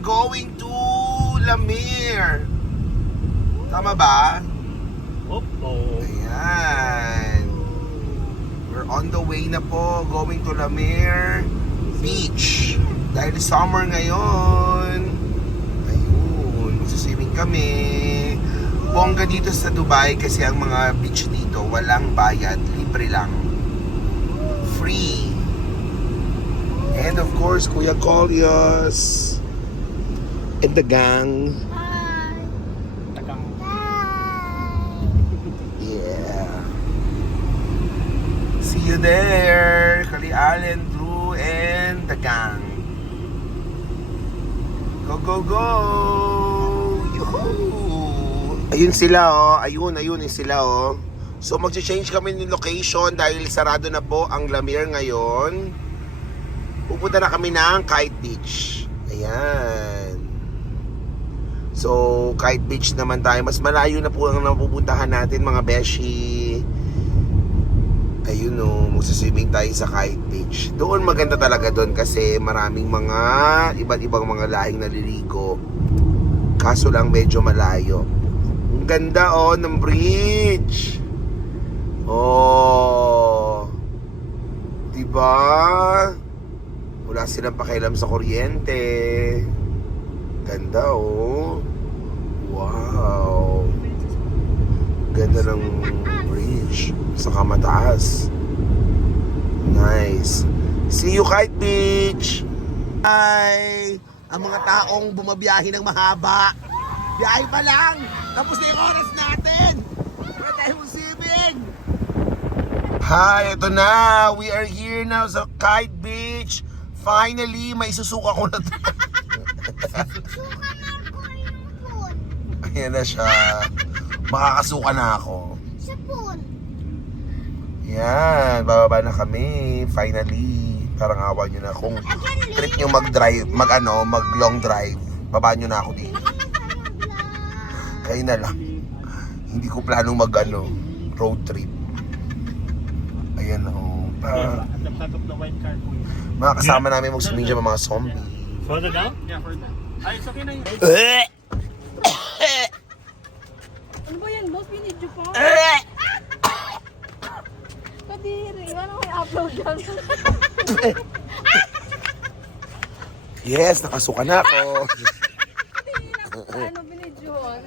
we're going to Lamir. Tama ba? Opo. Ayan. We're on the way na po, going to Lamir Beach. Dahil summer ngayon. Ayun, magsaswimming kami. Bongga dito sa Dubai kasi ang mga beach dito walang bayad, libre lang. Free. And of course, Kuya Colyos and the gang. Tagang. Yeah. See you there, Kali Allen, Drew, and the gang. Go, go, go! Yuhuu! Ayun sila oh, ayun sila oh. So magche-change kami ng location dahil sarado na po ang Lamir ngayon. Pupunta na kami ng Kite Beach. Ayan. So, Kite Beach naman tayo. Mas malayo na po ang napupuntahan natin mga beshi. Ayun o, magsaswimming tayo sa Kite Beach. Doon maganda talaga doon kasi maraming mga iba't ibang mga lahing naliligo. Kaso lang medyo malayo. Ang ganda oh ng bridge. Oh. Diba? Wala silang pakialam sa kuryente. Ganda oh. Wow. Ganda ng bridge. Saka mataas. Nice. See you Kite Beach. Hi. Ang mga taong bumabiyahe ng mahaba. Biyahe pa lang. Tapos na yung oras natin. Wala tayong swimming. Hi, ito na. We are here now sa Kite Beach. Finally, may susuka ko na. Suka na ako yung phone. Ayan na siya. Makakasuka na ako. Sa phone. Yan, bababa na kami. Finally. Parang awa nyo na. Kung trip nyo mag-drive, mag long drive, baba nyo na ako dito. Kayo na lang. Hindi ko planong road trip. Ayan o. At the back of the white car po yun. Mga kasama namin mag-swimming dyan mga zombie. Further down? Yeah, further. Ay, it's okay na yun. Ano ba yan, boss? Binidyo pa? Kadiri, ano may upload dyan? Yes, nakasuka na ako. Ano binidyohan?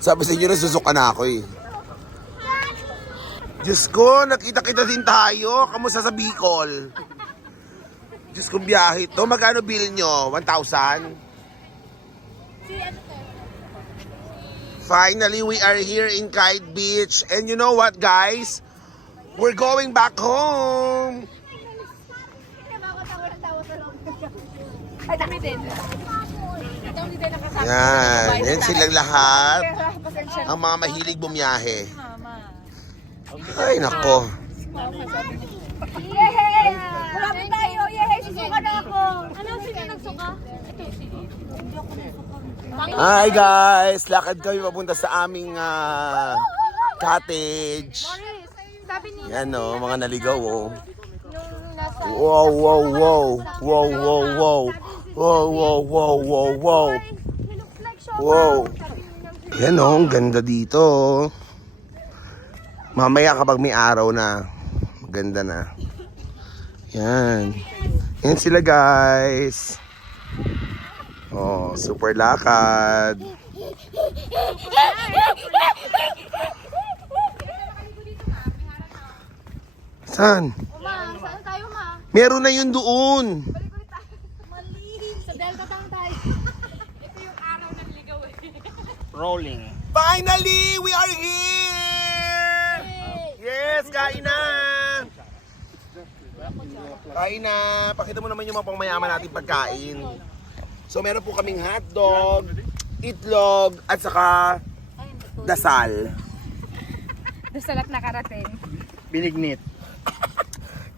Sabi sa inyo na susuka na ako eh. Diyos ko, nakita-kita din tayo. Kamusta sa Bicol? Diyos ko, biyahe to. Magkano bill nyo? 1,000? Finally, we are here in Kite Beach. And you know what, guys? We're going back home. Ay, dami din. Dami din nakasama. Yan. Yan silang lahat. Ang mga mahilig bumiyahe. Ay, nako. Yehey! Wala pa tayo! Yehey! Susuka na ako! Ano? Sino nagsuka? Ito, sino? Hindi ako nagsuka. Hi, guys. Lakad kami papunta sa aming cottage. Sabi ni Yan o, mga naligaw o. nung nasa... Wow, wow, wow. Wow, wow, wow. Wow, wow, wow, wow, wow. He looks like Shoka. Wow. Sabi niya, Yan o, ang ganda dito. Mamaya kapag may araw na, maganda na. Yan. Yan sila guys. Oh, super lakad. Saan? Ma, saan tayo, ma? Meron na yun doon. Mali. Sa Delta Town tayo. Ito yung araw ng ligaw eh. Rolling. Finally, we are here! Yes, kain na! Kain na! Pakita mo naman yung mga pangmayaman nating pagkain. So, meron po kaming hotdog, itlog, at saka dasal. Dasal at nakarating. Binignit.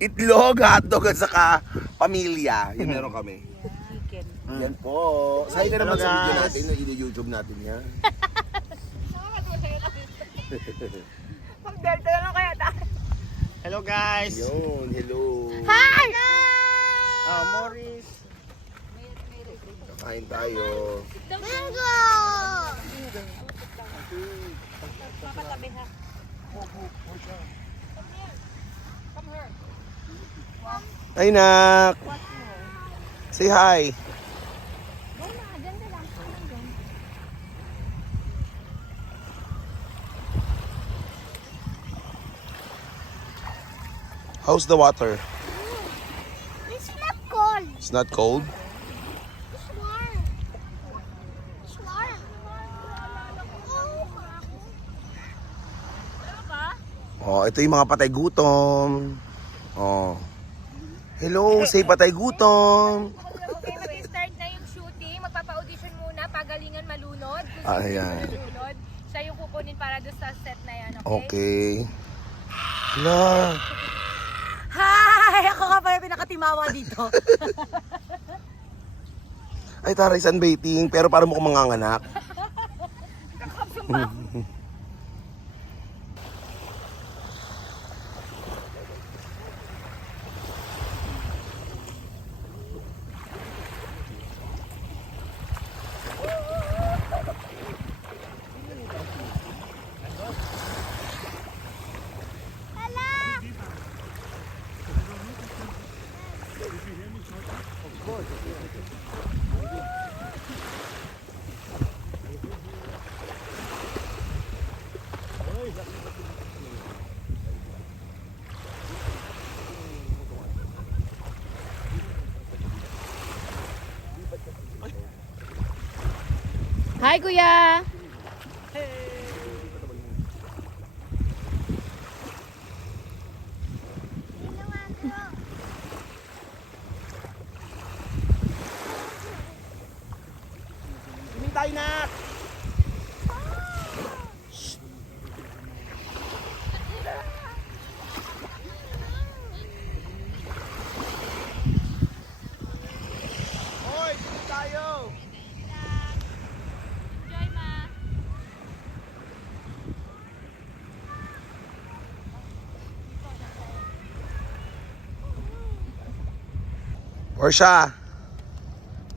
Itlog, hotdog, at saka pamilya. Yan meron kami. Chicken. Yan po. Sa'yo na naman Hello, sa video guys. natin, i-YouTube natin yan. Mag-Delta na lang kaya tayo. Hello guys. Yun, hello. Hi! Morris. Kain tayo. Mango! Papatabi ha. Ay, nak. Say hi. Ganda lang. How's the water? It's not cold. It's not cold? It's warm. It's warm. Oh, ito yung mga patay gutom. Oh. Hello, say patay gutom. Okay, mag-start na yung shooting. Magpapa-audition muna, pagalingan malunod. Ayan. Malunod. Siya yung kukunin para doon sa set na yan, okay? Okay. Hala. Hi! Ako nga pala pinakatimawa dito. Ay, taray, sunbathing. Pero para mo kung manganganak. Hi, Kuya! Swimming tayo, nak. Hoy, swimming tayo. Enjoy, ma! Porsha.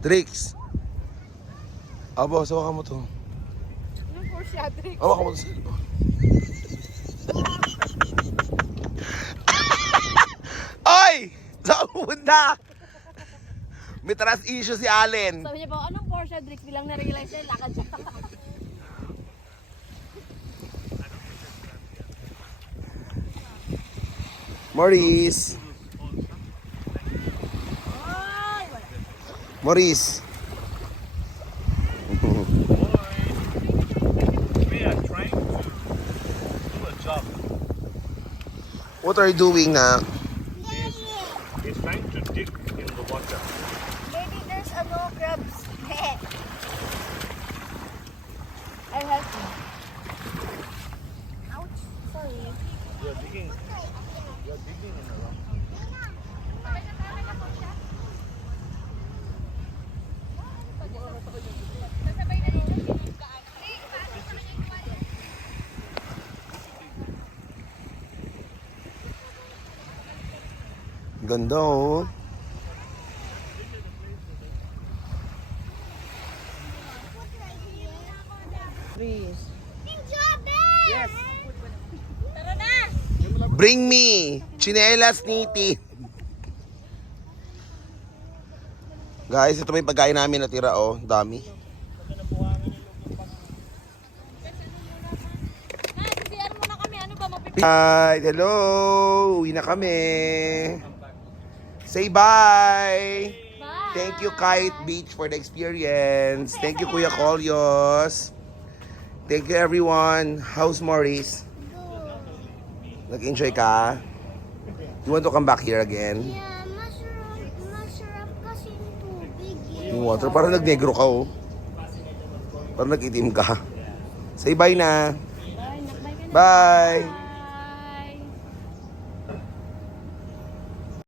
Tricks. Abo, sawa ka mo to. Anong Porsche, Adric? Hawa ka mo to sa cellphone. Oy! Saan pupunta? May trust issue si Allen. Sabi niya po, anong Porsche, Adric? Bilang na-realize niya, lakad siya. Maurice. Maurice. We are trying to do a job. What are you doing na? He's trying to dig in the water. Maybe there's crabs. I'll help you. Ouch. Sorry. You're digging. You're digging in the rock. Ganda oh. Yes. Tara na! Bring me chinelas niti. Guys, ito may pagkain namin natira oh, dami. CR muna kami. Ano ba? Hi, hello. Uwi na kami. Say bye. Bye! Thank you Kite Beach for the experience. Thank you Kuya Kolyos. Thank you everyone. How's Maurice? Nag-enjoy ka? You want to come back here again? Yeah, masarap kasi yung tubig eh. Yung water, parang nag-negro ka oh. Parang nag-itim ka. Say bye na. Bye! Nakbay ka na. Bye!